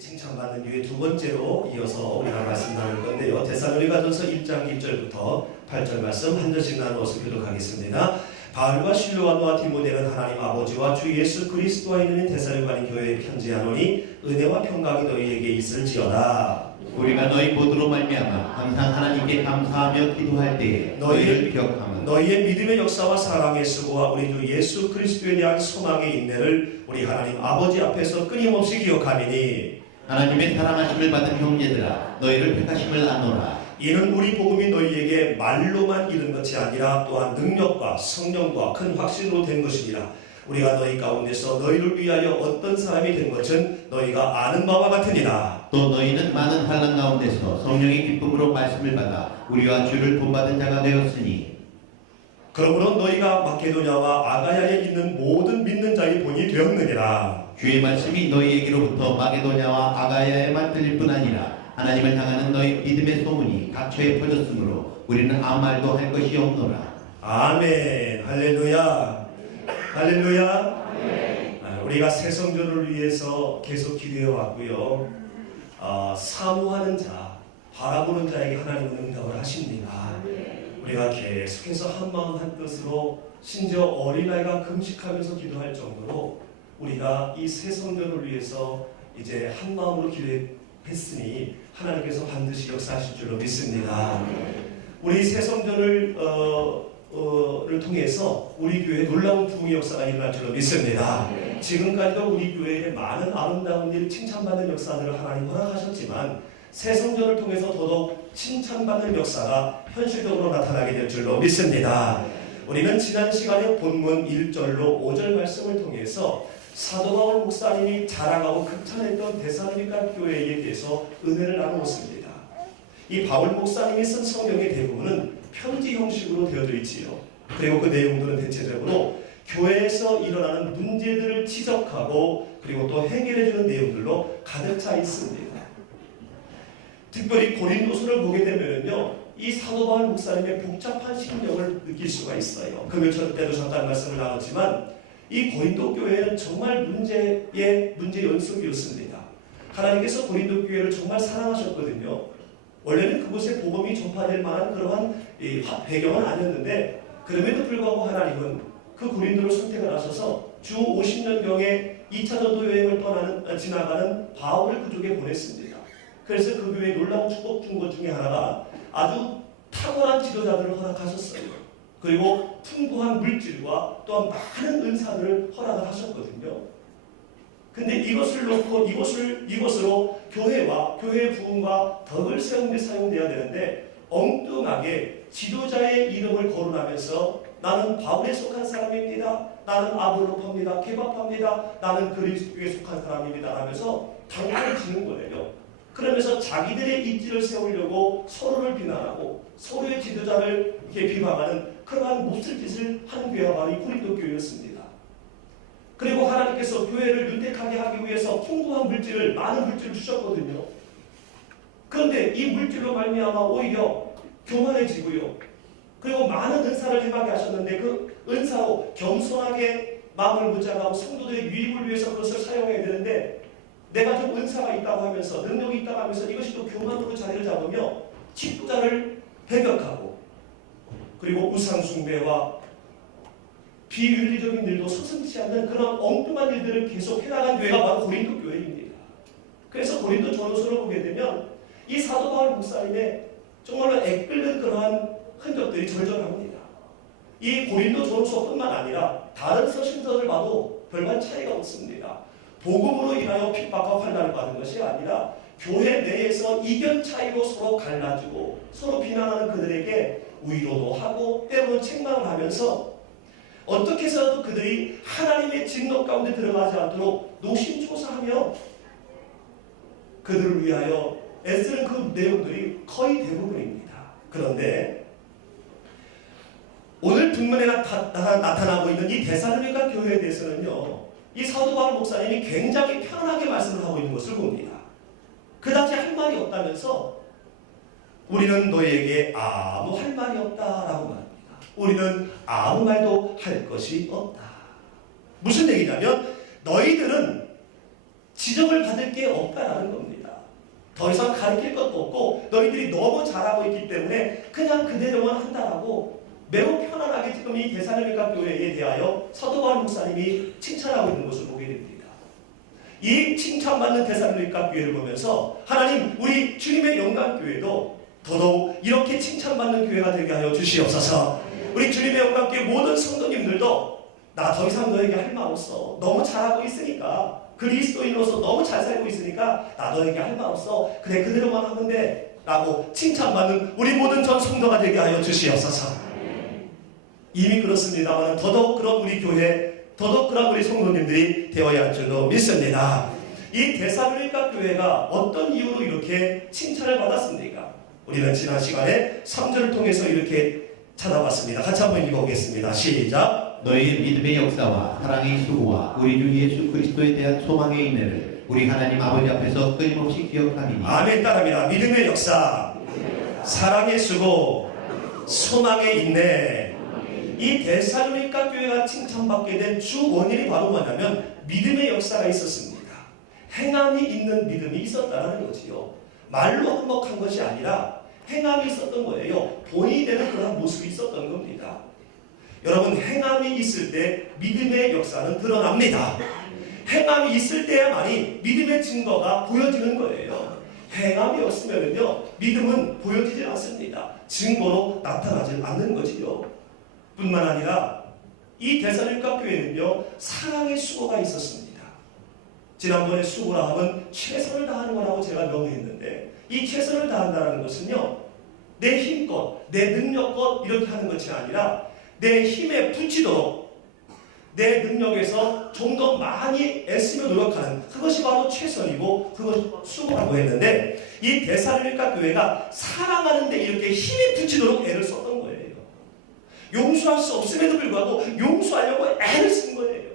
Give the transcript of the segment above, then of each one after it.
칭찬받는 뒤에 두 번째로 이어서 우리가 말씀 나눌 건데요. 데살로니가전서 1장 1절부터 8절 말씀 한 절씩 나누어서 교독하겠습니다. 바울과 실로아노와 디모데는 하나님 아버지와 주 예수 그리스도와 있는 데살로니가 교회에 편지하노니 은혜와 평강이 너희에게 있을지어다. 우리가 너희 모두로 말미암아 항상 하나님께 감사하며 기도할 때에 너희를 기억하며 너희의 믿음의 역사와 사랑의 수고와 우리 주 예수 그리스도에 대한 소망의 인내를 우리 하나님 아버지 앞에서 끊임없이 기억하리니 하나님의 사랑하심을 받은 형제들아 너희를 택하심을 아노라. 이는 우리 복음이 너희에게 말로만 이른 것이 아니라 또한 능력과 성령과 큰 확신으로 된 것이니라. 우리가 너희 가운데서 너희를 위하여 어떤 사람이 된 것은 너희가 아는 바와 같으니라. 또 너희는 많은 환난 가운데서 성령의 기쁨으로 말씀을 받아 우리와 주를 본받은 자가 되었으니 그러므로 너희가 마케도냐와 아가야에 있는 모든 믿는 자의 본이 되었느니라. 주의 말씀이 너희에게로부터 마게도냐와 아가야에만 들릴 뿐 아니라 하나님을 향하는 너희 믿음의 소문이 각처에 퍼졌으므로 우리는 아무 말도 할 것이 없노라. 아멘. 할렐루야. 할렐루야. 우리가 새 성전을 위해서 계속 기도해 왔고요. 사모하는 자, 바라보는 자에게 하나님은 응답을 하십니다. 우리가 계속해서 한 마음 한 뜻으로 심지어 어린아이가 금식하면서 기도할 정도로 우리가 이 새 성전을 위해서 이제 한 마음으로 기도했으니 하나님께서 반드시 역사하실 줄로 믿습니다. 우리 새 성전을 통해서 우리 교회에 놀라운 부흥의 역사가 일어날 줄로 믿습니다. 지금까지도 우리 교회에 많은 아름다운 일, 칭찬받는 역사들을 하나님 허락하셨지만 새 성전을 통해서 더더욱 칭찬받는 역사가 현실적으로 나타나게 될 줄로 믿습니다. 우리는 지난 시간에 본문 1절로 5절 말씀을 통해서 사도 바울 목사님이 자랑하고 극찬했던 데살로니가 교회에 대해서 은혜를 나누었습니다. 이 바울 목사님이 쓴 성경의 대부분은 편지 형식으로 되어져 있지요. 그리고 그 내용들은 대체적으로 교회에서 일어나는 문제들을 지적하고 그리고 또 해결해주는 내용들로 가득 차 있습니다. 특별히 고린도서를 보게 되면요, 이 사도 바울 목사님의 복잡한 심령을 느낄 수가 있어요. 금요일 때도 잠깐 말씀을 나눴지만 이 고린도 교회는 정말 문제 연속이었습니다. 하나님께서 고린도 교회를 정말 사랑하셨거든요. 원래는 그곳에 복음이 전파될 만한 그러한 배경은 아니었는데 그럼에도 불구하고 하나님은 그 고린도를 선택을 하셔서 주 50년경에 2차 전도 여행을 지나가는 바울을 그쪽에 보냈습니다. 그래서 그 교회에 놀라운 축복 준 것 중에 하나가 아주 탁월한 지도자들을 허락하셨어요. 그리고 풍부한 물질과 또한 많은 은사들을 허락을 하셨거든요. 근데 이것을 놓고 이것으로 교회와 교회의 부흥과 덕을 세우는 데 사용돼야 되는데 엉뚱하게 지도자의 이름을 거론하면서 나는 바울에 속한 사람입니다. 나는 아볼로파입니다. 케바파입니다. 나는 그리스도에 속한 사람입니다. 하면서 당을 지는 거예요. 그러면서 자기들의 입지를 세우려고 서로를 비난하고 서로의 지도자를 이렇게 비방하는 그러한 몹쓸 짓을 한 교회가 바로 이 고린도 교회였습니다. 그리고 하나님께서 교회를 윤택하게 하기 위해서 풍부한 물질을, 많은 물질을 주셨거든요. 그런데 이 물질로 말미암아 오히려 교만해지고요. 그리고 많은 은사를 행하게 하셨는데 그 은사로 겸손하게 마음을 무장하고 성도들의 유익을 위해서 그것을 사용해야 되는데 내가 좀 은사가 있다고 하면서 능력이 있다고 하면서 이것이 또 교만으로 자리를 잡으며 지도자를 배격하고 그리고 우상숭배와 비윤리적인 일도 서슴지 않는 그런 엉뚱한 일들을 계속 해나간 교회가 바로 고린도 교회입니다. 그래서 고린도 전후서를 보게 되면 이 사도 바울 목사님의 정말로 애끓는 그러한 흔적들이 절절합니다. 이 고린도 전후서뿐만 아니라 다른 서신서를 봐도 별반 차이가 없습니다. 복음으로 인하여 핍박과 환난을 받은 것이 아니라 교회 내에서 이견 차이로 서로 갈라지고 서로 비난하는 그들에게 위로도 하고 때로는 책망을 하면서 어떻게 해서도 그들이 하나님의 진노 가운데 들어가지 않도록 노심초사하며 그들을 위하여 애쓰는 그 내용들이 거의 대부분입니다. 그런데 오늘 본문에 나타나고 있는 이 데살로니가 교회에 대해서는요, 이 사도 바울 목사님이 굉장히 편하게 말씀을 하고 있는 것을 봅니다. 그다지 할 말이 없다면서 우리는 너희에게 아무 할 말이 없다라고 말합니다. 우리는 아무 말도 할 것이 없다. 무슨 얘기냐면 너희들은 지적을 받을 게 없다라는 겁니다. 더 이상 가르칠 것도 없고 너희들이 너무 잘하고 있기 때문에 그냥 그대로만 한다라고 매우 편안하게 지금 이 데살로니가 교회에 대하여 사도 바울 목사님이 칭찬하고 있는 것을 보게 됩니다. 이 칭찬받는 데살로니가 교회를 보면서 하나님 우리 주님의 영광교회도 더더욱 이렇게 칭찬받는 교회가 되게 하여 주시옵소서. 우리 주님의 영광교회 모든 성도님들도 나 더 이상 너에게 할 말 없어. 너무 잘하고 있으니까 그리스도인으로서 너무 잘 살고 있으니까 나 너에게 할 말 없어. 그래 그대로만 하면 돼 라고 칭찬받는 우리 모든 전 성도가 되게 하여 주시옵소서. 이미 그렇습니다만 더더욱 그런 우리 교회 더더욱 그런 우리 성도님들이 되어야 할 줄로 믿습니다. 이 데살로니가 교회가 어떤 이유로 이렇게 칭찬을 받았습니까? 우리는 지난 시간에 3절을 통해서 이렇게 찾아봤습니다. 같이 한번 읽어보겠습니다. 시작. 너희의 믿음의 역사와 사랑의 수고와 우리 주 예수 그리스도에 대한 소망의 인내를 우리 하나님 아버지 앞에서 끊임없이 기억하리니. 아멘. 따라합니다. 믿음의 역사, 사랑의 수고, 소망의 인내. 이 데살로니가 교회가 칭찬받게 된 주 원인이 바로 뭐냐면 믿음의 역사가 있었습니다. 행함이 있는 믿음이 있었다는 거지요. 말로 한몫한 것이 아니라 행함이 있었던 거예요. 본이 되는 그런 모습이 있었던 겁니다. 여러분, 행함이 있을 때 믿음의 역사는 드러납니다. 행함이 있을 때야만이 믿음의 증거가 보여지는 거예요. 행함이 없으면요 믿음은 보여지지 않습니다. 증거로 나타나지 않는 거지요. 뿐만 아니라 이 데살로니가 교회는요 사랑의 수고가 있었습니다. 지난번에 수고라 하면 최선을 다하는 거라고 제가 명했는데 이 최선을 다한다는 것은요 내 힘껏 내 능력껏 이렇게 하는 것이 아니라 내 힘에 붙이도록 내 능력에서 좀 더 많이 애쓰며 노력하는 그것이 바로 최선이고 그것이 수고라고 했는데 이 데살로니가 교회가 사랑하는 데 이렇게 힘이 붙이도록 애를 썼던 거예요. 용서할 수 없음에도 불구하고 용서하려고 애를 쓴 거예요.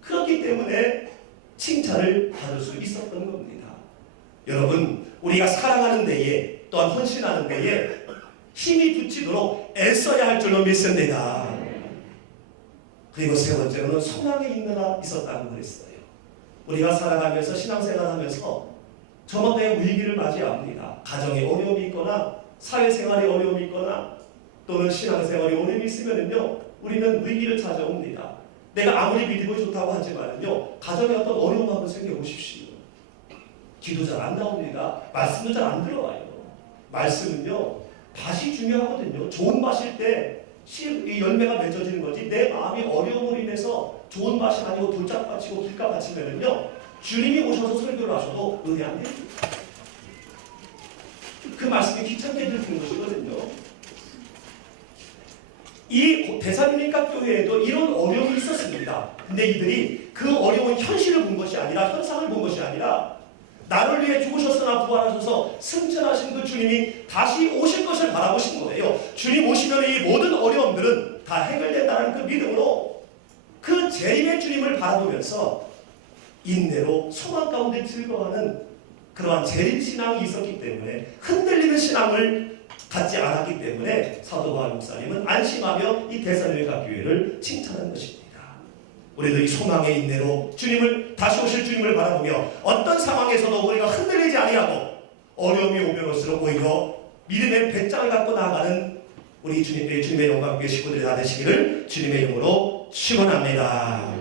그렇기 때문에 칭찬을 받을 수 있었던 겁니다. 여러분, 우리가 사랑하는 데에 또한 헌신하는 데에 힘이 붙이도록 애써야 할 줄로 믿습니다. 그리고 세 번째로는 소망의 인내가 있었다고 그랬어요. 우리가 살아가면서 신앙생활하면서 저마다의 위기를 맞이합니다. 가정에 어려움이 있거나 사회생활에 어려움이 있거나 또는 신앙생활에 어려움이 있으면요 우리는 위기를 찾아옵니다. 내가 아무리 믿음이 좋다고 하지만요 가정에 어떤 어려움 한번 생겨보십시오. 기도 잘 안 나옵니다. 말씀도 잘 안 들어와요. 말씀은요 밭이 중요하거든요. 좋은 밭일 때 열매가 맺어지는 거지 내 마음이 어려움으로 인해서 좋은 밭이 아니고 돌짝밭이고 길가밭이면요 주님이 오셔서 설교를 하셔도 은혜 안 됩니다. 그 말씀이 귀찮게 들리는 것이거든요. 이 데살로니가 교회에도 이런 어려움이 있었습니다. 근데 이들이 그 어려운 현실을 본 것이 아니라 현상을 본 것이 아니라 나를 위해 죽으셨으나 부활하셔서 승천하신 그 주님이 다시 오실 것을 바라보신 거예요. 주님 오시면 이 모든 어려움들은 다 해결된다는 그 믿음으로 그 재림의 주님을 바라보면서 인내로 소망 가운데 즐거워하는 그러한 재림 신앙이 있었기 때문에 흔들리는 신앙을 갖지 않았기 때문에 사도 바울 목사님은 안심하며 이 데살로니가 교회를 칭찬한 것입니다. 우리도 이 소망의 인내로 주님을 다시 오실 주님을 바라보며 어떤 상황에서도 우리가 흔들리지 아니하고 어려움이 오면 올수록 오히려 믿음의 배짱을 갖고 나아가는 우리 주님의 영광교회 식구들이 다 되시기를 주님의 이름으로 축원합니다.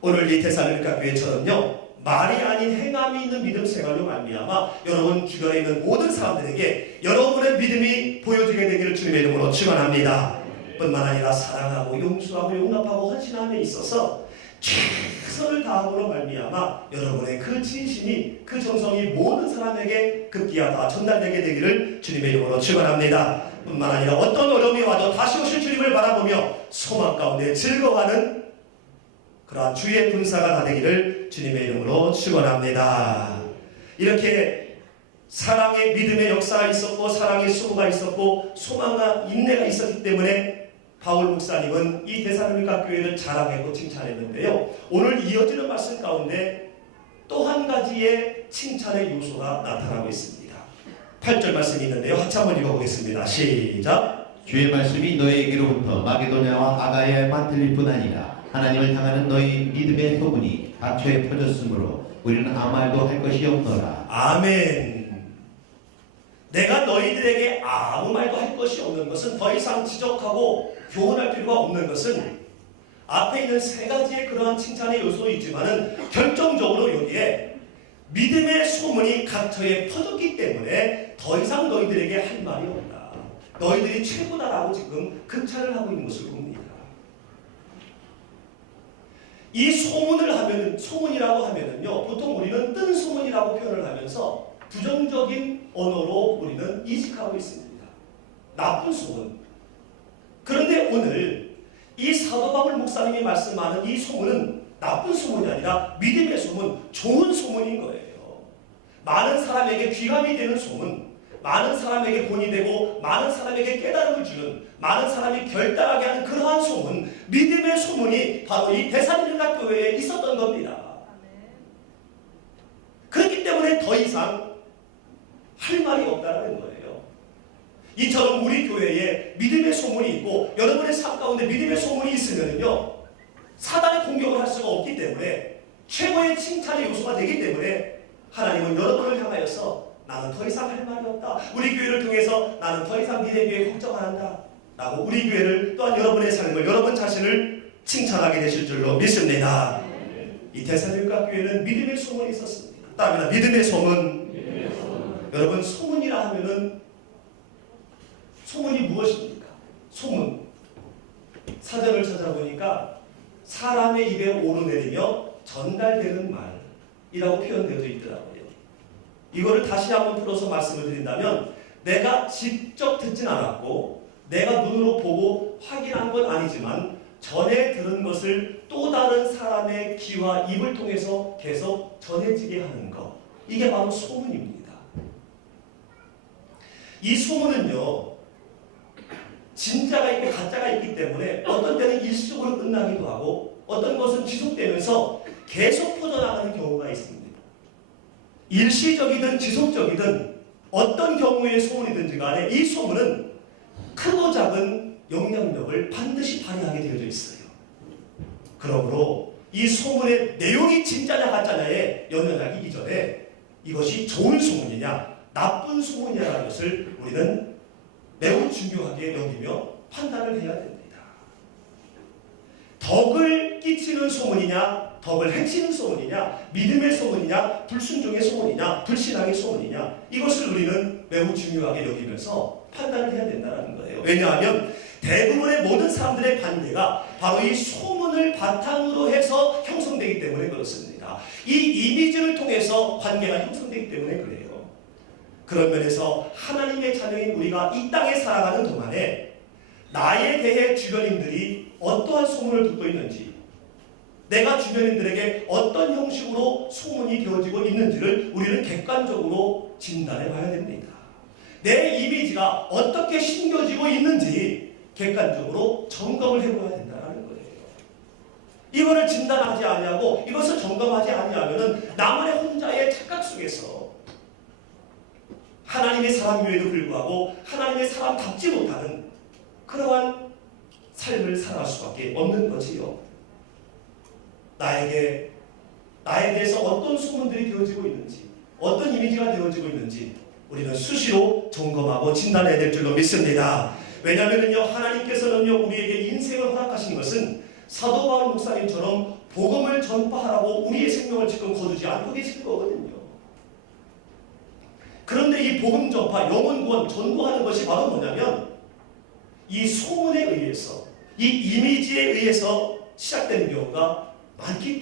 오늘 이 데살로니가 교회처럼요 말이 아닌 행함이 있는 믿음 생활로 말미암아 여러분 주변에 있는 모든 사람들에게 여러분의 믿음이 보여지게 되기를 주님의 이름으로 축원합니다. 뿐만 아니라 사랑하고 용서하고 용납하고 헌신함에 있어서 최선을 다함으로 말미암아 여러분의 그 진심이 그 정성이 모든 사람에게 급기야 다 전달되게 되기를 주님의 이름으로 축원합니다. 뿐만 아니라 어떤 어려움이 와도 다시 오실 주님을 바라보며 소망 가운데 즐거워하는 그러한 주의 군사가 다 되기를 주님의 이름으로 축원합니다. 이렇게 사랑의 믿음의 역사가 있었고 사랑의 수고가 있었고 소망과 인내가 있었기 때문에 바울 목사님은 이 데살로니가 교회를 자랑하고 칭찬했는데요. 오늘 이어지는 말씀 가운데 또 한 가지의 칭찬의 요소가 나타나고 있습니다. 8절 말씀이 있는데요. 같이 한번 읽어보겠습니다. 시작. 주의 말씀이 너희에게로부터 마게도냐와 아가야에만 들릴 뿐 아니라 하나님을 향하는 너희 믿음의 소문이 각처에 퍼졌으므로 우리는 아무 말도 할 것이 없노라. 아멘. 내가 너희들에게 아무 말도 할 것이 없는 것은, 더 이상 지적하고 교훈할 필요가 없는 것은, 앞에 있는 세 가지의 그러한 칭찬의 요소도 있지만은 결정적으로 여기에 믿음의 소문이 각처에 퍼졌기 때문에 더 이상 너희들에게 할 말이 없다. 너희들이 최고다라고 지금 극찬을 하고 있는 것을 봅니다. 이 소문을 하면, 소문이라고 하면은요, 보통 우리는 뜬 소문이라고 표현을 하면서 부정적인 언어로 우리는 인식하고 있습니다. 나쁜 소문. 그런데 오늘 이 사도 바울 목사님이 말씀하는 이 소문은 나쁜 소문이 아니라 믿음의 소문, 좋은 소문인 거예요. 많은 사람에게 귀감이 되는 소문, 많은 사람에게 본이 되고 많은 사람에게 깨달음을 주는, 많은 사람이 결단하게 하는 그러한 소문, 믿음의 소문이 바로 이 데살로니가 교회에 있었던 겁니다. 그렇기 때문에 더 이상 할 말이 없다는 거예요. 이처럼 우리 교회에 믿음의 소문이 있고 여러분의 삶 가운데 믿음의 소문이 있으면요, 사단의 공격을 할 수가 없기 때문에, 최고의 칭찬의 요소가 되기 때문에 하나님은 여러분을 향하여서 나는 더 이상 할 말이 없다, 우리 교회를 통해서 나는 더 이상 니네 교회 걱정 안 한다 라고 우리 교회를, 또한 여러분의 삶을, 여러분 자신을 칭찬하게 되실 줄로 믿습니다. 이 데살로니가 교회는 믿음의 소문이 있었습니다. 다음에는 믿음의 소문. 여러분, 소문이라 하면은 소문이 무엇입니까? 소문. 사전을 찾아보니까 사람의 입에 오르내리며 전달되는 말이라고 표현되어 있더라고요. 이거를 다시 한번 풀어서 말씀을 드린다면, 내가 직접 듣진 않았고 내가 눈으로 보고 확인한 건 아니지만 전에 들은 것을 또 다른 사람의 귀와 입을 통해서 계속 전해지게 하는 것, 이게 바로 소문입니다. 이 소문은요, 진짜가 있고 가짜가 있기 때문에 어떤 때는 일시적으로 끝나기도 하고 어떤 것은 지속되면서 계속 퍼져나가는 경우가 있습니다. 일시적이든 지속적이든 어떤 경우의 소문이든지 간에 이 소문은 크고 작은 영향력을 반드시 발휘하게 되어져 있어요. 그러므로 이 소문의 내용이 진짜냐 가짜냐에 연연하기 이전에 이것이 좋은 소문이냐 나쁜 소문이냐는 것을 우리는 매우 중요하게 여기며 판단을 해야 됩니다. 덕을 끼치는 소문이냐, 덕을 해치는 소문이냐, 믿음의 소문이냐, 불순종의 소문이냐, 불신앙의 소문이냐, 이것을 우리는 매우 중요하게 여기면서 판단을 해야 된다는 거예요. 왜냐하면 대부분의 모든 사람들의 관계가 바로 이 소문을 바탕으로 해서 형성되기 때문에 그렇습니다. 이 이미지를 통해서 관계가 형성되기 때문에 그래요. 그런 면에서 하나님의 자녀인 우리가 이 땅에 살아가는 동안에 나에 대해 주변인들이 어떠한 소문을 듣고 있는지, 내가 주변인들에게 어떤 형식으로 소문이 되어지고 있는지를 우리는 객관적으로 진단해 봐야 됩니다. 내 이미지가 어떻게 심겨지고 있는지 객관적으로 점검을 해봐야 된다는 거예요. 이거를 진단하지 아니하고 이것을 점검하지 아니하면은 나만의 혼자의 착각 속에서 하나님의 사람임에도 불구하고 하나님의 사람답지 못하는 그러한 삶을 살아갈 수밖에 없는 거지요. 나에 대해서 어떤 소문들이 되어지고 있는지, 어떤 이미지가 되어지고 있는지 우리는 수시로 점검하고 진단해야 될 줄로 믿습니다. 왜냐하면요, 하나님께서는요, 우리에게 인생을 허락하신 것은 사도 바울 목사님처럼 복음을 전파하라고 우리의 생명을 지금 거두지 않고 계신 거거든요. 그런데 이 복음 전파, 영혼 구원, 전도하는 것이 바로 뭐냐면 이 소문에 의해서, 이 이미지에 의해서 시작되는 경우가 많기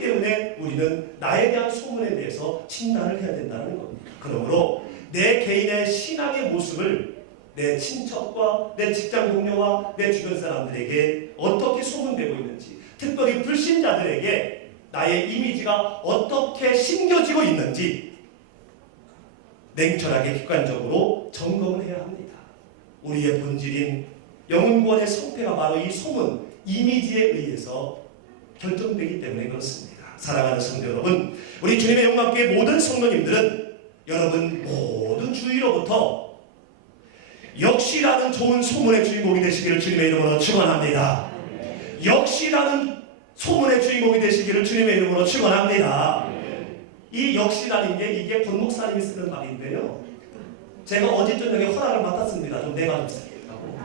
때문에 우리는 나에 대한 소문에 대해서 진단을 해야 된다는 겁니다. 그러므로 내 개인의 신앙의 모습을 내 친척과 내 직장 동료와 내 주변 사람들에게 어떻게 소문되고 있는지, 특별히 불신자들에게 나의 이미지가 어떻게 심겨지고 있는지 냉철하게 객관적으로 점검을 해야 합니다. 우리의 본질인 영혼구원의 성패가 바로 이 소문, 이미지에 의해서 결정되기 때문에 그렇습니다. 사랑하는 성도 여러분, 우리 주님의 영광교회 모든 성도님들은 여러분 모든 주위로부터 역시라는 좋은 소문의 주인공이 되시기를 주님의 이름으로 축원합니다. 역시라는 소문의 주인공이 되시기를 주님의 이름으로 축원합니다. 이 역시라는 게 이게 권 목사님이 쓰는 말인데요. 제가 어제 저녁에 허락을 맡았습니다. 좀 내가 좀 쓰겠다고.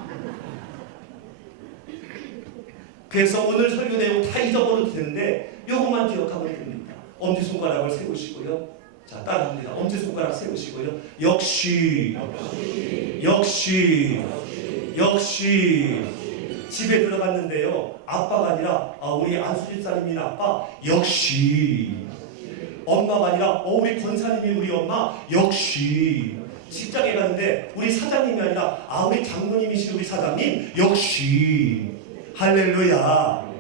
그래서 오늘 설교 내용 다 잊어버려도 되는데 요것만 기억하면 됩니다. 엄지손가락을 세우시고요. 자, 따라합니다. 엄지손가락 세우시고요. 역시 집에 들어갔는데요. 아빠가 아니라 우리 안수집 사님이 아빠 역시, 엄마가 아니라 우리 권사님이 우리 엄마 역시, 직장에 가는데 우리 사장님이 아니라 우리 장모님이신 우리 사장님 역시. 할렐루야.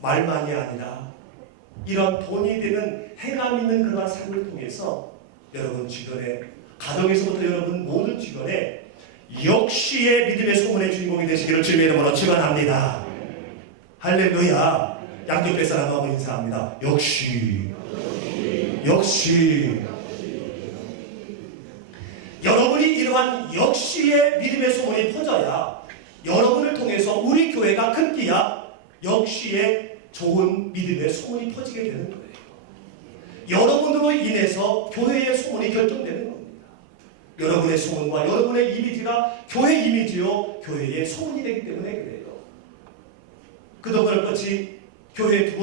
말만이 아니라 이런 돈이 되는 행함 있는 그러한 삶을 통해서 여러분 주변에, 가정에서부터 여러분 모든 주변에 역시의 믿음의 소문의 주인공이 되시기를 주님의 이름으로 축원합니다. 할렐루야. 양쪽 뱃 사람하고 인사합니다. 역시. 여러분이 이러한 역시의 믿음의 소문이 퍼져야, 여러분을 통해서 우리 교회가 급기야 역시의 좋은 믿음의 소문이 퍼지게 되는 거예요. 여러분으로 인해서 교회의 소문이 결정되는 겁니다. 여러분의 소문과 여러분의 이미지가 교회 이미지요, 교회의 소문이 되기 때문에 그래요. 그동안 끝이 교회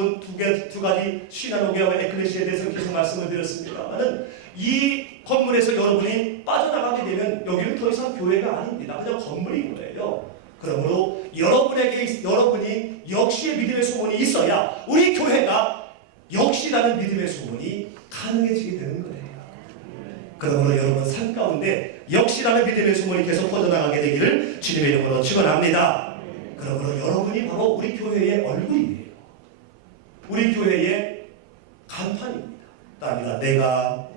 두 가지 시나노게와 에클레시아에 대해서 계속 말씀을 드렸습니다만은, 이 건물에서 여러분이 빠져나가게 되면 여기는 더 이상 교회가 아닙니다. 그냥 건물인 거예요. 그러므로 여러분이 역시의 믿음의 소문이 있어야 우리 교회가 역시라는 믿음의 소문이 가능해지게 되는 거예요. 그러므로 여러분 삶 가운데 역시라는 믿음의 소문이 계속 퍼져나가게 되기를 주님의 이름으로 축원합니다. 그러므로 여러분이 바로 우리 교회의 얼굴이에요. 우리 교회의 간판입니다. 따라합니다. 내가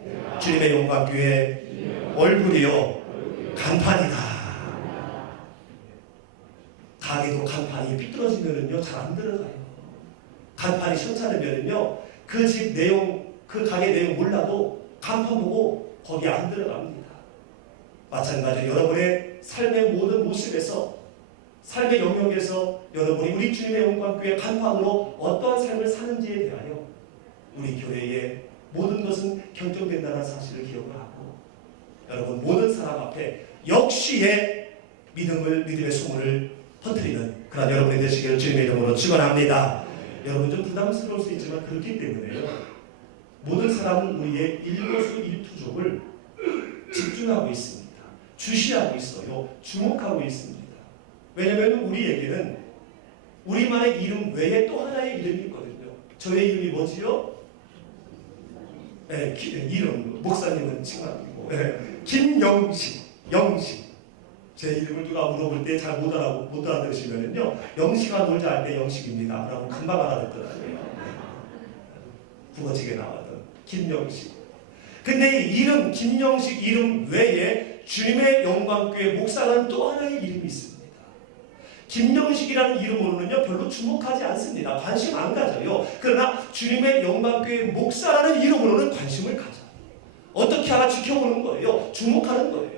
주님의 영광교회 얼굴이요, 간판이다. 가게도 간판이 삐뚤어지면은요 잘 안 들어가요. 간판이 시원찮으면은요 그 집 내용, 그 가게 내용 몰라도 간판 보고 거기 안 들어갑니다. 마찬가지로 여러분의 삶의 모든 모습에서, 삶의 영역에서 여러분이 우리 주님의 영광교회 간판으로 어떠한 삶을 사는지에 대하여 우리 교회의 모든 것은 결정된다는 사실을 기억을 하고, 여러분 모든 사람 앞에 역시의 믿음의 소문을 터뜨리는 그런 여러분이 되시기를 주님의 이름으로 축원합니다. 여러분 좀 부담스러울 수 있지만 그렇기 때문에요, 모든 사람은 우리의 일거수일투족을 집중하고 있습니다. 주시하고 있어요. 주목하고 있습니다. 왜냐하면 우리에게는 우리만의 이름 외에 또 하나의 이름이 있거든요. 저의 이름이 뭐지요? 네, 이름, 목사님은 칭하고 김영식, 영식. 제 이름을 누가 물어볼 때 잘 못 알아들으시면요, 영식아 놀자 할 때 영식입니다 라고 금방 알아듣더라고요. 부거지게 나왔던 김영식. 근데 이 이름, 김영식 이름 외에 주님의 영광교회 목사라는 또 하나의 이름이 있습니다. 김영식이라는 이름으로는요 별로 주목하지 않습니다. 관심 안 가져요. 그러나 주님의 영광교회 목사라는 이름으로는 관심을 가져요. 어떻게 하나 지켜보는 거예요. 주목하는 거예요.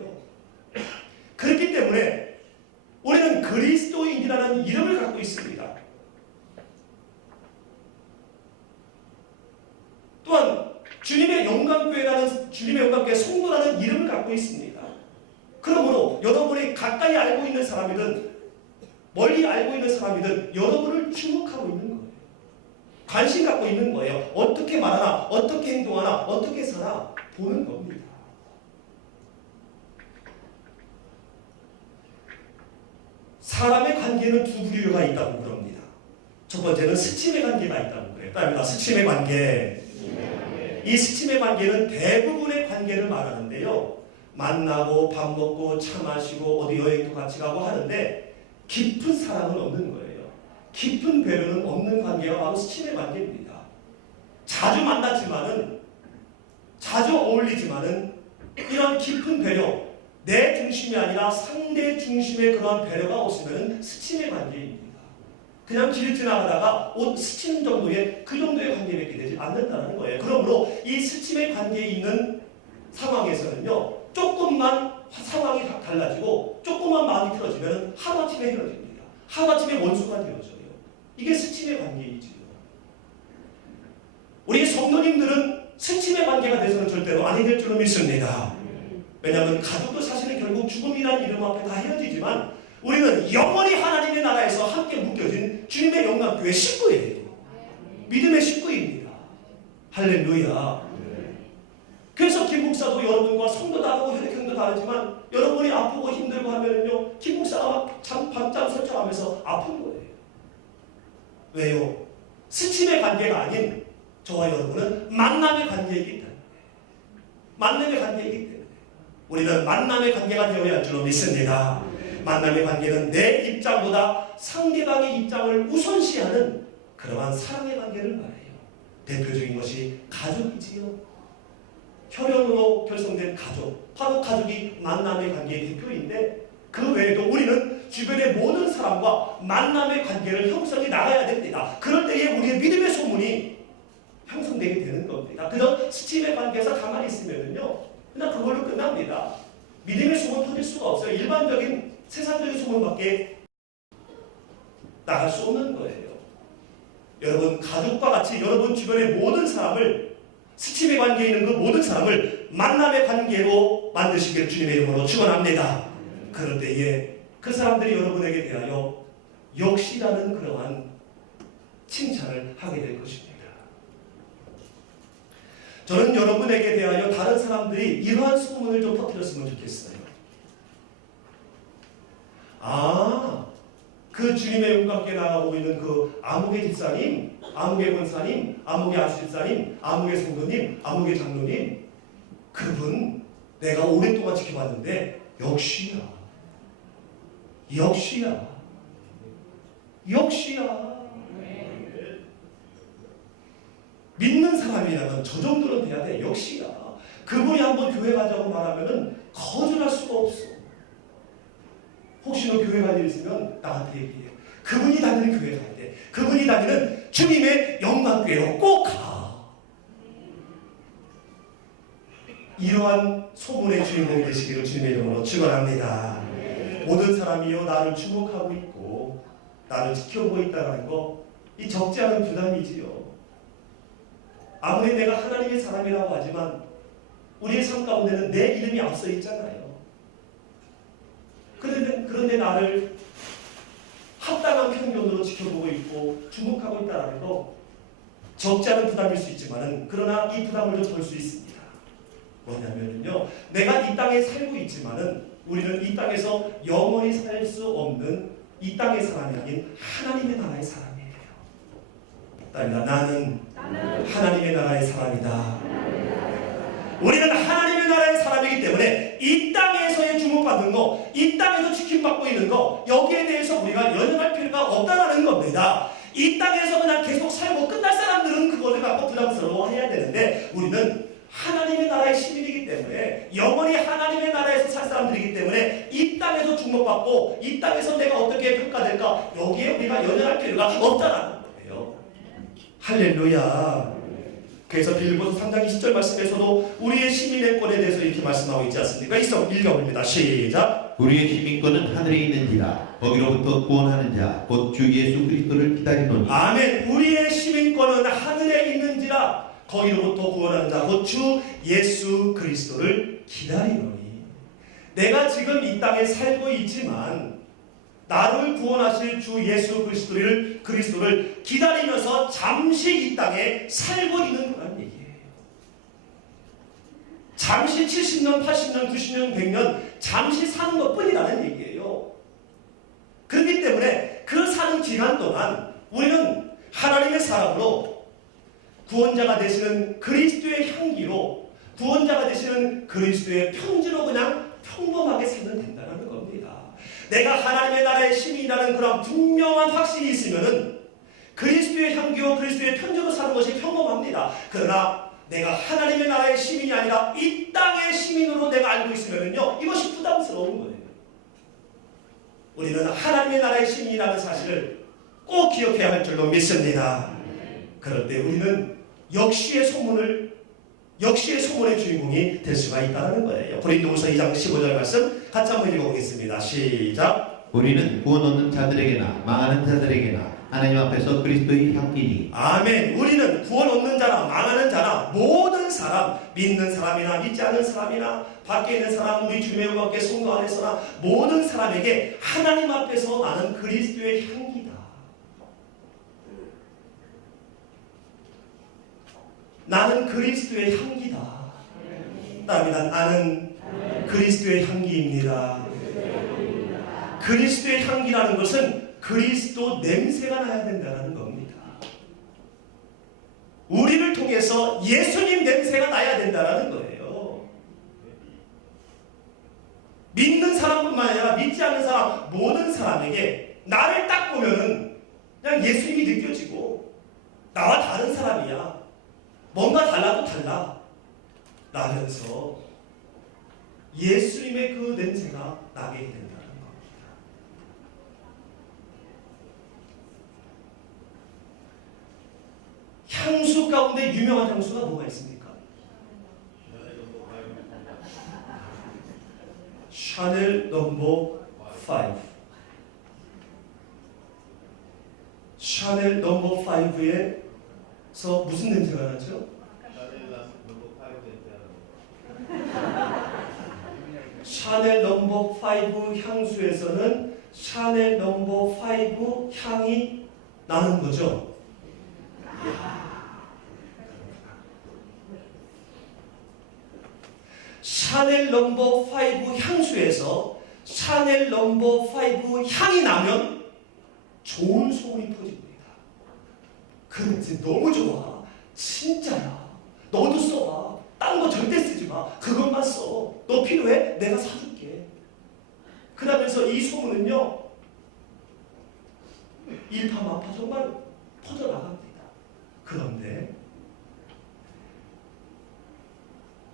그렇기 때문에 우리는 그리스도인이라는 이름을 갖고 있습니다. 또한 주님의 영광교회라는, 주님의 영광교회 성도라는 이름을 갖고 있습니다. 그러므로 여러분이 가까이 알고 있는 사람이든 멀리 알고 있는 사람이든 여러분을 주목하고 있는 거예요. 관심 갖고 있는 거예요. 어떻게 말하나, 어떻게 행동하나, 어떻게 사나 보는 겁니다. 사람의 관계는 두 부류가 있다고 그럽니다. 첫 번째는 스침의 관계가 있다고 그래요. 따릅니다. 스침의 관계. 이 스침의 관계는 대부분의 관계를 말하는데요, 만나고 밥 먹고 차 마시고 어디 여행도 같이 가고 하는데 깊은 사랑은 없는 거예요. 깊은 배려는 없는 관계가 바로 스침의 관계입니다. 자주 만났지만은, 자주 어울리지만은 이런 깊은 배려, 내 중심이 아니라 상대 중심의 그러한 배려가 없으면 스침의 관계입니다. 그냥 길 지나가다가 옷 스치는 정도의 그 정도의 관계밖에 되지 않는다는 거예요. 그러므로 이 스침의 관계에 있는 상황에서는요, 조금만 상황이 달라지고 조금만 마음이 틀어지면 하루아침에 헤어집니다. 하루아침에 원수가 되어져요. 이게 스침의 관계이지요. 우리 성도님들은 스침의 관계가 돼서는 절대로 아니 될 줄로 믿습니다. 왜냐하면 가족도 사실은 결국 죽음이라는 이름 앞에 다 헤어지지만 우리는 영원히 하나님의 나라에서 함께 묶여진 주님의 영광교회 식구예요. 믿음의 식구입니다. 할렐루야. 그래서 김 목사도 여러분과 성도 다르고 혈액형도 다르지만 여러분이 아프고 힘들고 하면은요, 김 목사가 밤잠 설정하면서 아픈 거예요. 왜요? 스침의 관계가 아닌 저와 여러분은 만남의 관계이기 때문에, 만남의 관계이기 때문에 우리는 만남의 관계가 되어야 할 줄로 믿습니다. 만남의 관계는 내 입장보다 상대방의 입장을 우선시하는 그러한 사랑의 관계를 말해요. 대표적인 것이 가족이지요. 혈연으로 결성된 가족, 바로 가족이 만남의 관계의 대표인데, 그 외에도 우리는 주변의 모든 사람과 만남의 관계를 형성해 나가야 됩니다. 그럴 때에 우리의 믿음의 소문이 형성되게 되는 겁니다. 그저 스팀의 관계에서 가만히 있으면요, 그냥 그걸로 끝납니다. 믿음의 소문 터질 수가 없어요. 일반적인 세상적인 소문밖에 나갈 수 없는 거예요. 여러분, 가족과 같이 여러분 주변의 모든 사람을, 스팀의 관계에 있는 그 모든 사람을 만남의 관계로 만드시기를 주님의 이름으로 축원합니다. 그럴 때에 그 사람들이 여러분에게 대하여 역시라는 그러한 칭찬을 하게 될 것입니다. 저는 여러분에게 대하여 다른 사람들이 이러한 소문을 좀 터뜨렸으면 좋겠어요. 그 주님의 영광께 나가고 있는 그 아무개 집사님, 아무개 권사님, 아무개 아주집사님, 아무개 성도님, 아무개 장로님, 그분 내가 오랫동안 지켜봤는데 역시야. 믿는 사람이라면 저 정도는 돼야 돼. 역시야. 그분이 한번 교회 가자고 말하면은 거절할 수가 없어. 혹시 너 교회 갈 일 있으면 나한테 얘기해. 그분이 다니는 교회 갈 때, 그분이 다니는 주님의 영광교회로 꼭 가. 이러한 소문의 주인공이 되시기를 주님의 이름으로 축원합니다. 모든 사람이요 나를 주목하고 있고 나를 지켜보고 있다는 거, 이 적지 않은 부담이지요. 아무리 내가 하나님의 사람이라고 하지만 우리의 삶 가운데는 내 이름이 앞서 있잖아요. 그런데 나를 합당한 편견으로 지켜보고 있고 주목하고 있다는 거, 적지 않은 부담일 수 있지만은 그러나 이 부담을 좀 덜 수 있습니다. 뭐냐면요, 내가 이 땅에 살고 있지만은 우리는 이 땅에서 영원히 살 수 없는 이 땅의 사람이 아닌 하나님의 나라의 사람이에요. 나는 하나님의 나라의 사람이다. 우리는 하나님의 나라의 사람이기 때문에 이 땅에서의 주목받는 거, 이 땅에서 지킴받고 있는 거, 여기에 대해서 우리가 연연할 필요가 없다는 겁니다. 이 땅에서 그냥 계속 살고 끝날 사람들은 그것을 갖고 부담스러워해야 되는데, 우리는 하나님의 나라의 시민이기 때문에, 영원히 하나님의 나라에서 살 사람들이기 때문에 이 땅에서 주목받고 이 땅에서 내가 어떻게 평가될까, 여기에 우리가 연연할 필요가 없다는 거예요. 할렐루야. 그래서 빌립보서 3장 20절 말씀에서도 우리의 시민권에 대해서 이렇게 말씀하고 있지 않습니까? 읽어봅니다. 시작. 우리의 시민권은 하늘에 있는지라 거기로부터 구원하는 자 곧 주 예수 그리스도를 기다리노니. 아멘. 우리의 시민권은 하늘에 있는지라 거기로부터 구원하는 자 곧 주 예수 그리스도를 기다리노니. 내가 지금 이 땅에 살고 있지만 나를 구원하실 주 예수 그리스도를 기다리면서 잠시 이 땅에 살고 있는 거란 얘기예요. 잠시 70년, 80년, 90년, 100년 잠시 사는 것뿐이라는 얘기예요. 그렇기 때문에 그 사는 기간 동안 우리는 하나님의 사람으로, 구원자가 되시는 그리스도의 향기로, 구원자가 되시는 그리스도의 편지로 그냥 평범하게 살면 된다는 겁니다. 내가 하나님의 나라의 시민이라는 그런 분명한 확신이 있으면은 그리스도의 향기와 그리스도의 편지로 사는 것이 평범합니다. 그러나 내가 하나님의 나라의 시민이 아니라 이 땅의 시민으로 내가 알고 있으면은요, 이것이 부담스러운 거예요. 우리는 하나님의 나라의 시민이라는 사실을 꼭 기억해야 할 줄로 믿습니다. 그럴 때 우리는 역시의 소문의 주인공이 될 수가 있다는 거예요. 고린도후서 2장 15절 말씀 같이 한번 읽어보겠습니다. 시작. 우리는 구원 얻는 자들에게나 망하는 자들에게나 하나님 앞에서 그리스도의 향기니. 아멘. 우리는 구원 얻는 자나 망하는 자나 모든 사람, 믿는 사람이나 믿지 않는 사람이나 밖에 있는 사람, 우리 주님의 밖에 성도 안에서나 모든 사람에게 하나님 앞에서 나는 그리스도의 향기다. 나는 그리스도의 향기다. 따릅니다. 나는 그리스도의 향기입니다. 그리스도의 향기라는 것은 그리스도 냄새가 나야 된다는 겁니다. 우리를 통해서 예수님 냄새가 나야 된다는 거예요. 믿는 사람뿐만 아니라 믿지 않는 사람 모든 사람에게 나를 딱 보면은 그냥 예수님이 느껴지고 나와 다른 사람이야. 뭔가 달라도 달라. 라면서 예수님의 그 냄새가 나게 된다는 겁니다. 향수 가운데 유명한 향수가 뭐가 있습니까? 샤넬 넘버 5. 샤넬 넘버 5에서 무슨 냄새가 나죠? 샤넬 넘버 5 향수에서는 샤넬 넘버 5 향이 나는 거죠. 샤넬 넘버 5 향수에서 샤넬 넘버 5 향이 나면 좋은 소문이 퍼집니다. 그 냄새 너무 좋아. 진짜야. 너도 써봐. 딴 거 절대 쓰지 마. 그것만 써. 너 필요해? 내가 사줄게. 그러면서 이 소문은요, 일파만파 정말 퍼져나갑니다. 그런데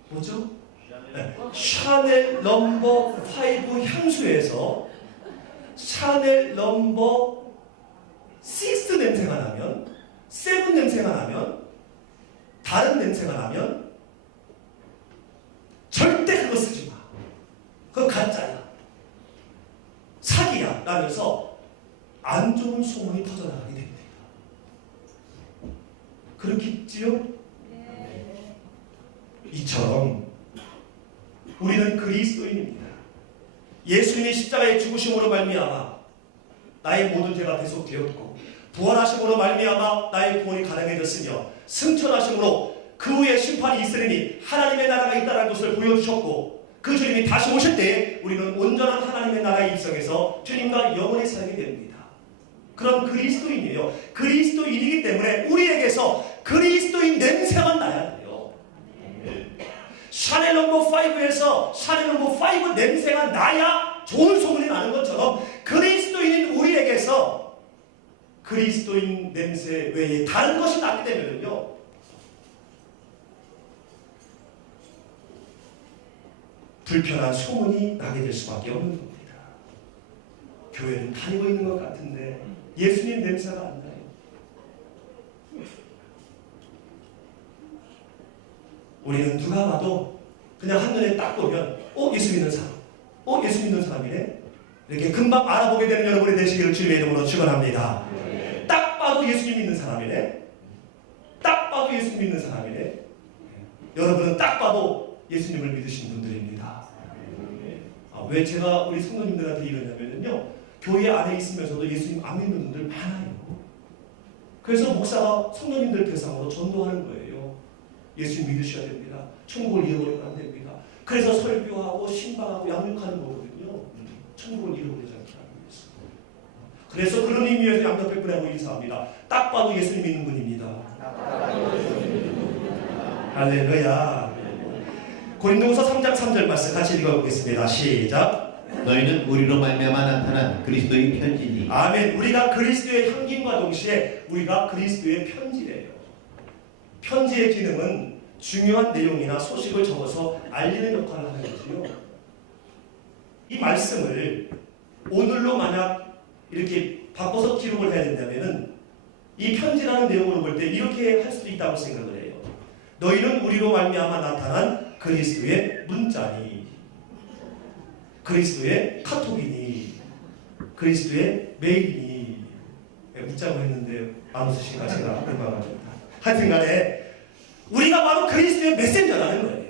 뭐죠? 네. 샤넬 넘버 5 향수에서 샤넬 넘버 6 냄새가 나면, 7 냄새가 나면, 다른 냄새가 나면 절대 그거 쓰지 마. 그거 가짜야. 사기야. 라면서 안 좋은 소문이 퍼져나가게 됩니다. 그렇겠지요? 네. 이처럼 우리는 그리스도인입니다. 예수님의 십자가의 죽으심으로 말미암아 나의 모든 죄가 대속되었고 부활하심으로 말미암아 나의 구원이 가능해졌으며 승천하심으로 그 후에 심판이 있으리니 하나님의 나라가 있다는 것을 보여주셨고 그 주님이 다시 오실 때에 우리는 온전한 하나님의 나라에 입성해서 주님과 영원히 살게 됩니다. 그런 그리스도인이에요. 그리스도인이기 때문에 우리에게서 그리스도인 냄새만 나야 돼요. 샤넬 넘버 5에서 샤넬 넘버 5 냄새가 나야 좋은 소문이 나는 것처럼 그리스도인인 우리에게서 그리스도인 냄새 외에 다른 것이 나게 되면요, 불편한 소문이 나게 될 수밖에 없는 겁니다. 교회는 다니고 있는 것 같은데 예수님 냄새가 안 나요. 우리는 누가 봐도 그냥 한눈에 딱 보면 예수 믿는 사람, 예수 믿는 사람이네, 이렇게 금방 알아보게 되는 여러분이 되시기를 주님의 이름으로 축원합니다. 딱 봐도 예수님 믿는 사람이네, 딱 봐도 예수 믿는 사람이네. 여러분은 딱 봐도 예수님을 믿으신 분들입니다. 왜 제가 우리 성도님들한테 이러냐면요, 교회 안에 있으면서도 예수님 안 믿는 분들 많아요. 그래서 목사가 성도님들 대상으로 전도하는 거예요. 예수님 믿으셔야 됩니다. 천국을 잃어버리면 안 됩니다. 그래서 설교하고 신방하고 양육하는 거거든요. 천국을 잃어버리지 않게 하기 위해서. 그래서 그런 의미에서 양답백분하고 인사합니다. 딱 봐도 예수님 믿는 분입니다. 할렐루야. 고린도후서 3장 3절 말씀 같이 읽어보겠습니다. 시작. 너희는 우리로 말미암아 나타난 그리스도의 편지니. 아멘. 우리가 그리스도의 향기과 동시에 우리가 그리스도의 편지래요. 편지의 기능은 중요한 내용이나 소식을 적어서 알리는 역할을 하는 거지요. 이 말씀을 오늘로 만약 이렇게 바꿔서 기록을 해야 된다면은 이 편지라는 내용으로 볼 때 이렇게 할 수도 있다고 생각을 해요. 너희는 우리로 말미암아 나타난 그리스도의 문자니, 그리스도의 카톡이니, 그리스도의 메일이니, 웃자고 했는데 안 웃으시니까 제가 민망합니다. 하여튼간에 우리가 바로 그리스도의 메신저라는 거예요.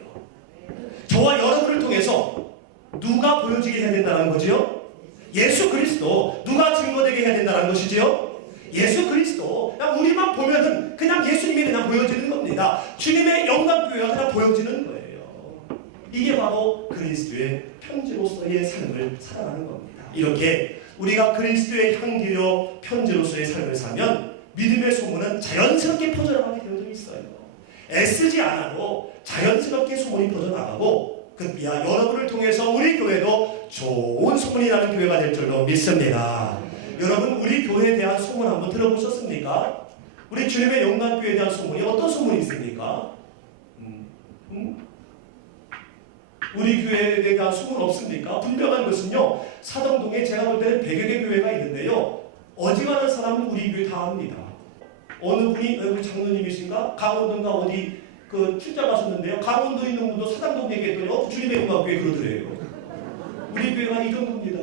저와 여러분을 통해서 누가 보여지게 해야 된다는 거지요? 예수 그리스도. 누가 증거되게 해야 된다는 것이지요? 예수 그리스도. 그냥 우리만 보면은 그냥 예수님이 그냥 보여지는 겁니다. 주님의 영광교회가 그냥 보여지는 거예요. 이게 바로 그리스도의 편지로서의 삶을 살아가는 겁니다. 이렇게 우리가 그리스도의 향기로 편지로서의 삶을 살면 믿음의 소문은 자연스럽게 퍼져나가게 되어 있어요. 애쓰지 않아도 자연스럽게 소문이 퍼져나가고 그야 여러분을 통해서 우리 교회도 좋은 소문이 나는 교회가 될 줄로 믿습니다. 여러분 우리 교회에 대한 소문 한번 들어보셨습니까? 우리 주님의 영광교회에 대한 소문이 어떤 소문이 있습니까? 우리 교회에 대한 소문 없습니까? 분명한 것은요, 사당동에 제가 볼 때는 100여 개 교회가 있는데요, 어지간한 사람은 우리 교회 다 합니다. 어느 분이 우리 장로님이신가? 강원도인가 어디 그 출장 가셨는데요, 강원도에 있는 분도 사당동 얘기했더니 주님의 영광교회 그러더래요. 우리 교회가 이 정도입니다.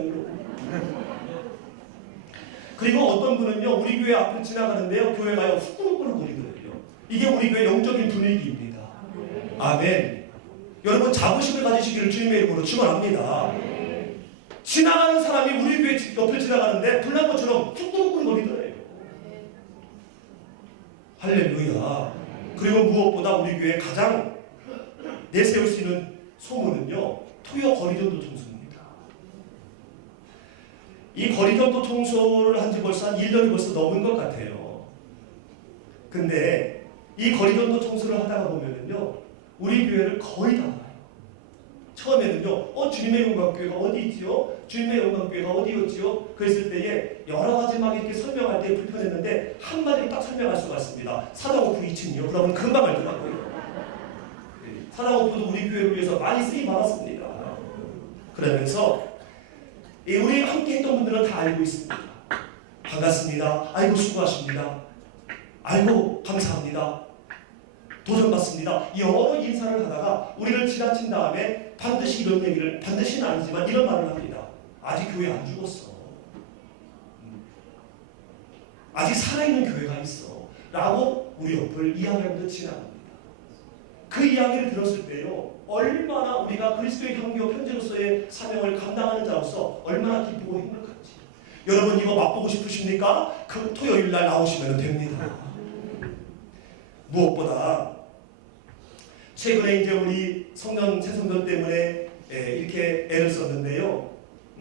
그리고 어떤 분은요, 우리 교회 앞을 지나가는데요, 교회가요 후끈후끈 거리더래요. 이게 우리 교회 영적인 분위기입니다. 아멘. 여러분 자부심을 가지시기를 주님의 이름으로 축원합니다. 지나가는 사람이 우리 교회 옆을 지나가는데 불난 것처럼 후끈후끈 거리더래요. 할렐루야. 그리고 무엇보다 우리 교회 가장 내세울 수 있는 소문은요, 토요 거리전도 청소입니다. 이 거리전도 청소를 한 지 벌써 한 1년이 벌써 넘은 것 같아요. 근데 이 거리전도 청소를 하다가 보면은요, 우리 교회를 거의 다 알아요. 처음에는요, 주님의 영광교회가 어디 있지요? 주님의 영광교회가 어디였지요? 그랬을 때에 여러 가지 막 이렇게 설명할 때 불편했는데 한마디로 딱 설명할 수가 있습니다. 사당오프 2층이요. 그러면 금방 알더라고요. 사당오프도 우리 교회를 위해서 많이 쓰임 받았습니다. 그러면서 우리 함께 했던 분들은 다 알고 있습니다. 반갑습니다. 아이고 수고하십니다. 아이고 감사합니다. 도전받습니다. 여러 인사를 하다가 우리를 지나친 다음에 반드시 이런 얘기를, 반드시는 아니지만 이런 말을 합니다. 아직 교회 안 죽었어. 아직 살아있는 교회가 있어. 라고 우리 옆을 이야기하면서 지나갑니다. 그 이야기를 들었을 때요, 얼마나 우리가 그리스도의 향기와 편지로서의 사명을 감당하는 자로서 얼마나 기쁘고 행복한지. 여러분 이거 맛보고 싶으십니까? 그 토요일날 나오시면 됩니다. 무엇보다 최근에 이제 우리 새성전 때문에 이렇게 애를 썼는데요.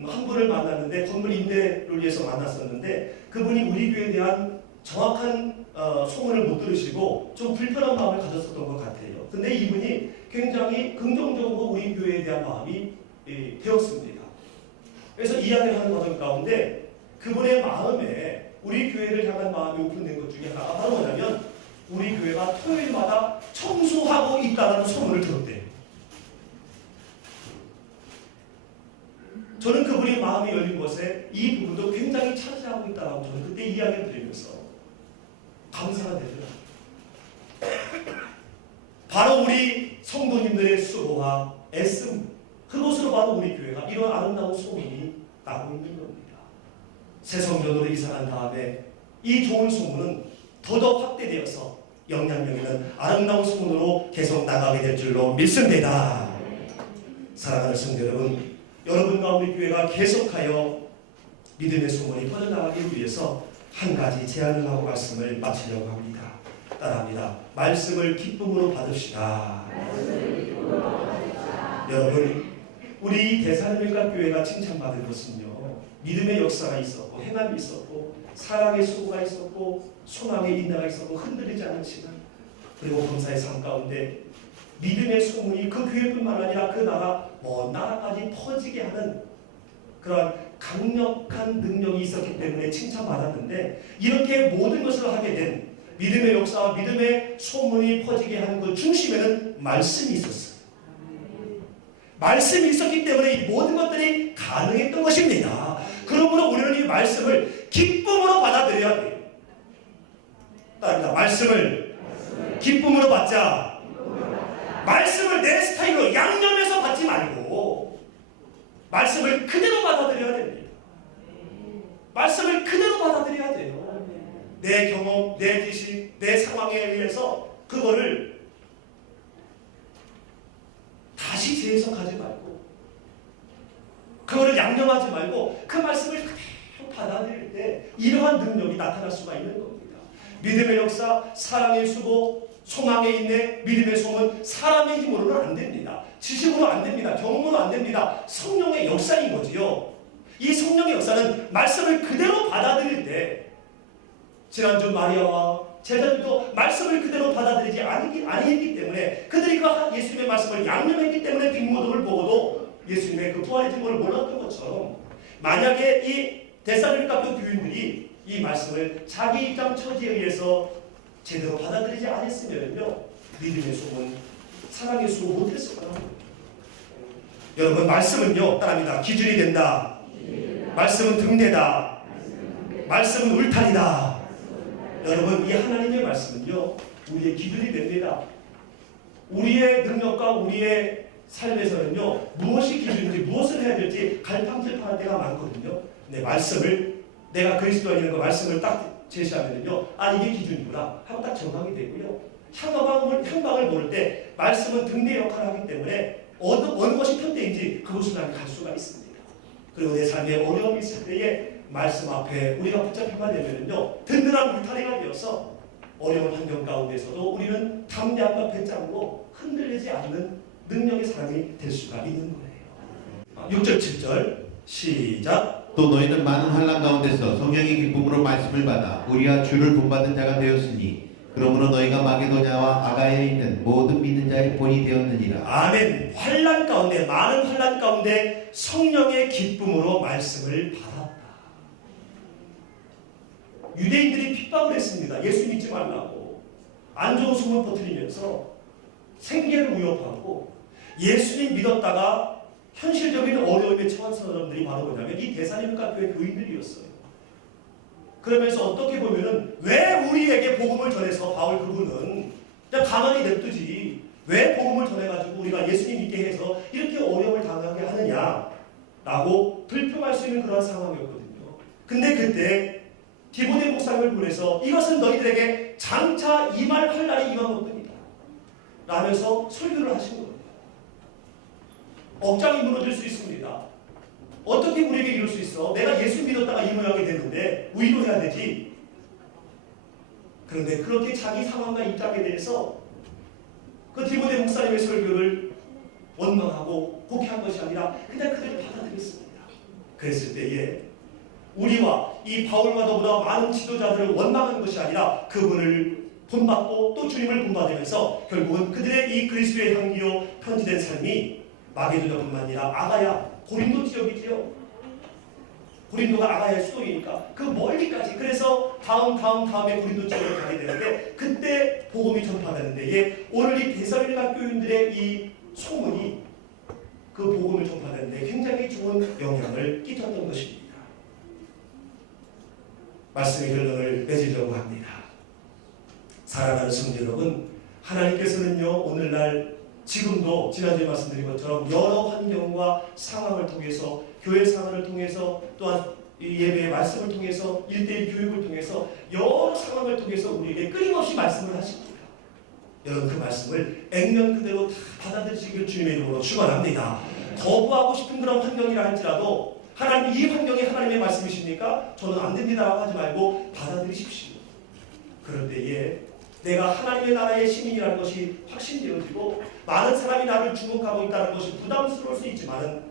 한 분을 만났는데 건물 임대를 위해서 만났었는데 그분이 우리 교회에 대한 정확한 소문을 못 들으시고 좀 불편한 마음을 가졌었던 것 같아요. 근데 이분이 굉장히 긍정적으로 우리 교회에 대한 마음이 되었습니다. 그래서 이야기를 하는 과정 가운데 그분의 마음에 우리 교회를 향한 마음이 오픈된 것 중에 하나가 바로 뭐냐면 우리 교회가 토요일마다 청소하고 있다는 소문을 들었대요. 저는 그분이 마음이 열린 것에 이 부분도 굉장히 차지하고 있다고 저는 그때 이야기를 드리면서 감사가 되더라고요. 바로 우리 성도님들의 수고와 애씀, 그것으로 바로 우리 교회가 이런 아름다운 소문이 나고 있는 겁니다. 새 성전으로 이사한 다음에 이 좋은 소문은 더더욱 확대되어서 영향력 있는 아름다운 소문으로 계속 나가게 될 줄로 믿습니다. 사랑하는 성도 여러분, 여러분과 우리 교회가 계속하여 믿음의 소문이 퍼져나가기 위해서 한 가지 제안을 하고 말씀을 마치려고 합니다. 따라합니다. 말씀을 기쁨으로 받읍시다. 여러분, 우리 대산일가 교회가 칭찬받은 것은요, 믿음의 역사가 있었고 행함이 있었고 사랑의 수고가 있었고 소망의 인내가 있었고 흔들리지 않은 시간, 그리고 범사의 삶 가운데 믿음의 소문이 그 교회뿐만 아니라 그 나라 먼 나라까지 퍼지게 하는 그러한 강력한 능력이 있었기 때문에 칭찬받았는데, 이렇게 모든 것을 하게 된 믿음의 역사와 믿음의 소문이 퍼지게 한 그 중심에는 말씀이 있었어요. 말씀이 있었기 때문에 이 모든 것들이 가능했던 것입니다. 그러므로 우리는 이 말씀을 기쁨으로 받아들여야 돼요. 따릅니다. 말씀을 기쁨으로 받자. 말씀을 내 스타일로 양념해서 받지 말고 말씀을 그대로 받아들여야 됩니다. 말씀을 그대로 받아들여야 돼요. 내 경험, 내 지식, 내 상황에 의해서 그거를 다시 재해석하지 말고 그거를 양념하지 말고 그 말씀을 그대로 받아들일 때 이러한 능력이 나타날 수가 있는 겁니다. 믿음의 역사, 사랑의 수고, 소망의 인내, 믿음의 소문, 사람의 힘으로는 안 됩니다. 지식으로 안 됩니다. 경험으로 안 됩니다. 성령의 역사인 거지요. 이 성령의 역사는 말씀을 그대로 받아들일 때 지난주 마리아와 제자들도 말씀을 그대로 받아들이지 아니했기 때문에 그들이 그 예수님의 말씀을 양념했기 때문에 빈모습을 보고도 예수님의 그 부활의 증거를 몰랐던 것처럼 만약에 이 데살로니가 교인들이 이 말씀을 자기 입장 처지에 의해서 제대로 받아들이지 않았으면요 믿음의 소문, 사랑의 수고 못했을 거라고. 여러분 말씀은요 따라합니다. 기준이 된다. 말씀은 등대다. 말씀은 울타리다. 여러분 이 하나님의 말씀은요 우리의 기준이 됩니다. 우리의 능력과 우리의 삶에서는요 무엇이 기준인지 무엇을 해야 될지 갈팡질팡할 때가 많거든요. 근데 말씀을 내가 그리스도인이라는 그 말씀을 딱 제시하면요 아 이게 기준이구나 하고 딱 정하게 되고요. 향방을 모를 때 말씀은 등대 역할을 하기 때문에 어느 것이 편대인지 그곳을 난 갈 수가 있습니다. 그리고 내 삶에 어려움이 있을 때에 말씀 앞에 우리가 붙잡히만 되면요 든든한 울타리가 되어서 어려운 환경 가운데서도 우리는 담대함과 배짱으로 흔들리지 않는 능력의 사람이 될 수가 있는 거예요. 6절 7절 시작. 또 너희는 많은 환난 가운데서 성령의 기쁨으로 말씀을 받아 우리와 주를 본받은 자가 되었으니 그러므로 너희가 마게도냐와 아가야에 있는 모든 믿는 자의 본이 되었느니라. 아멘. 환난 가운데 많은 환난 가운데 성령의 기쁨으로 말씀을 받았다. 유대인들이 핍박을 했습니다. 예수 믿지 말라고 안 좋은 소문 퍼뜨리면서 생계를 위협하고 예수님 믿었다가 현실적인 어려움에 처한 사람들이 바로 뭐냐면 이 데살로니가 교회 교인들이었어요. 그러면서 어떻게 보면은 왜 우리에게 복음을 전해서 바울 그분은 그냥 가만히 냅두지 왜 복음을 전해가지고 우리가 예수님 믿게 해서 이렇게 어려움을 당하게 하느냐라고 불평할 수 있는 그런 상황이었거든요. 근데 그때 디모데 목사님을 보내서 이것은 너희들에게 장차 임할 환난이 임한 것뿐이다 라면서 설교를 하신 겁니다. 억장이 무너질 수 있습니다. 어떻게 우리에게 이럴 수 있어? 내가 예수 믿었다가 이 모양이 됐는데 위로해야 되지. 그런데 그렇게 자기 상황과 입장에 대해서 그 디모데 목사님의 설교를 원망하고 곡해한 것이 아니라 그냥 그대로 받아들였습니다. 그랬을 때에 우리와 이 바울과 더불어 많은 지도자들을 원망하는 것이 아니라 그분을 본받고 또 주님을 본받으면서 결국은 그들의 이 그리스도의 향기로 편지된 삶이 마게도냐뿐만 아니라 아가야, 고린도 지역이지요. 고린도가 아가야의 수도이니까 그 멀리까지. 그래서 다음에 고린도 지역을 가게 되는데 그때 복음이 전파되는 데에 오늘 이 데살로니가 교인들의 이 소문이 그 복음을 전파되는 데 굉장히 좋은 영향을 끼쳤던 것입니다. 말씀의 결론을 맺으려고 합니다. 사랑하는 성도 여러분, 하나님께서는요 오늘날 지금도 지난주에 말씀드린 것처럼 여러 환경과 상황을 통해서 교회 상황을 통해서 또한 예배의 말씀을 통해서 1:1 교육을 통해서 여러 상황을 통해서 우리에게 끊임없이 말씀을 하십니다. 여러분 그 말씀을 액면 그대로 다 받아들이시길 주님의 이름으로 축원합니다. 거부하고 싶은 그런 환경이라 할지라도 하나님 이 환경이 하나님의 말씀이십니까? 저는 안 됩니다라고 하지 말고 받아들이십시오. 그럴 때에 내가 하나님의 나라의 시민이라는 것이 확신되어지고 많은 사람이 나를 주목하고 있다는 것이 부담스러울 수 있지만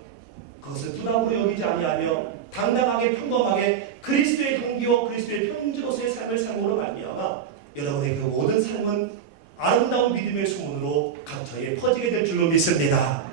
그것을 부담으로 여기지 아니하며 당당하게 평범하게 그리스도의 향기와 그리스도의 편지로서의 삶을 삶으로 말미암아 여러분의 그 모든 삶은 아름다운 믿음의 소문으로 각처에 퍼지게 될 줄로 믿습니다.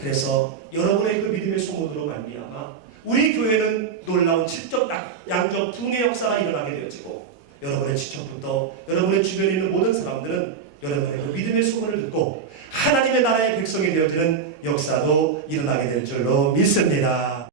그래서 여러분의 그 믿음의 소문으로 말미암아 우리 교회는 놀라운 질적 양적 붕의 역사가 일어나게 되어지고 여러분의 지척부터 여러분의 주변에 있는 모든 사람들은 여러분의 그 믿음의 소문을 듣고 하나님의 나라의 백성이 되어지는 역사도 일어나게 될 줄로 믿습니다.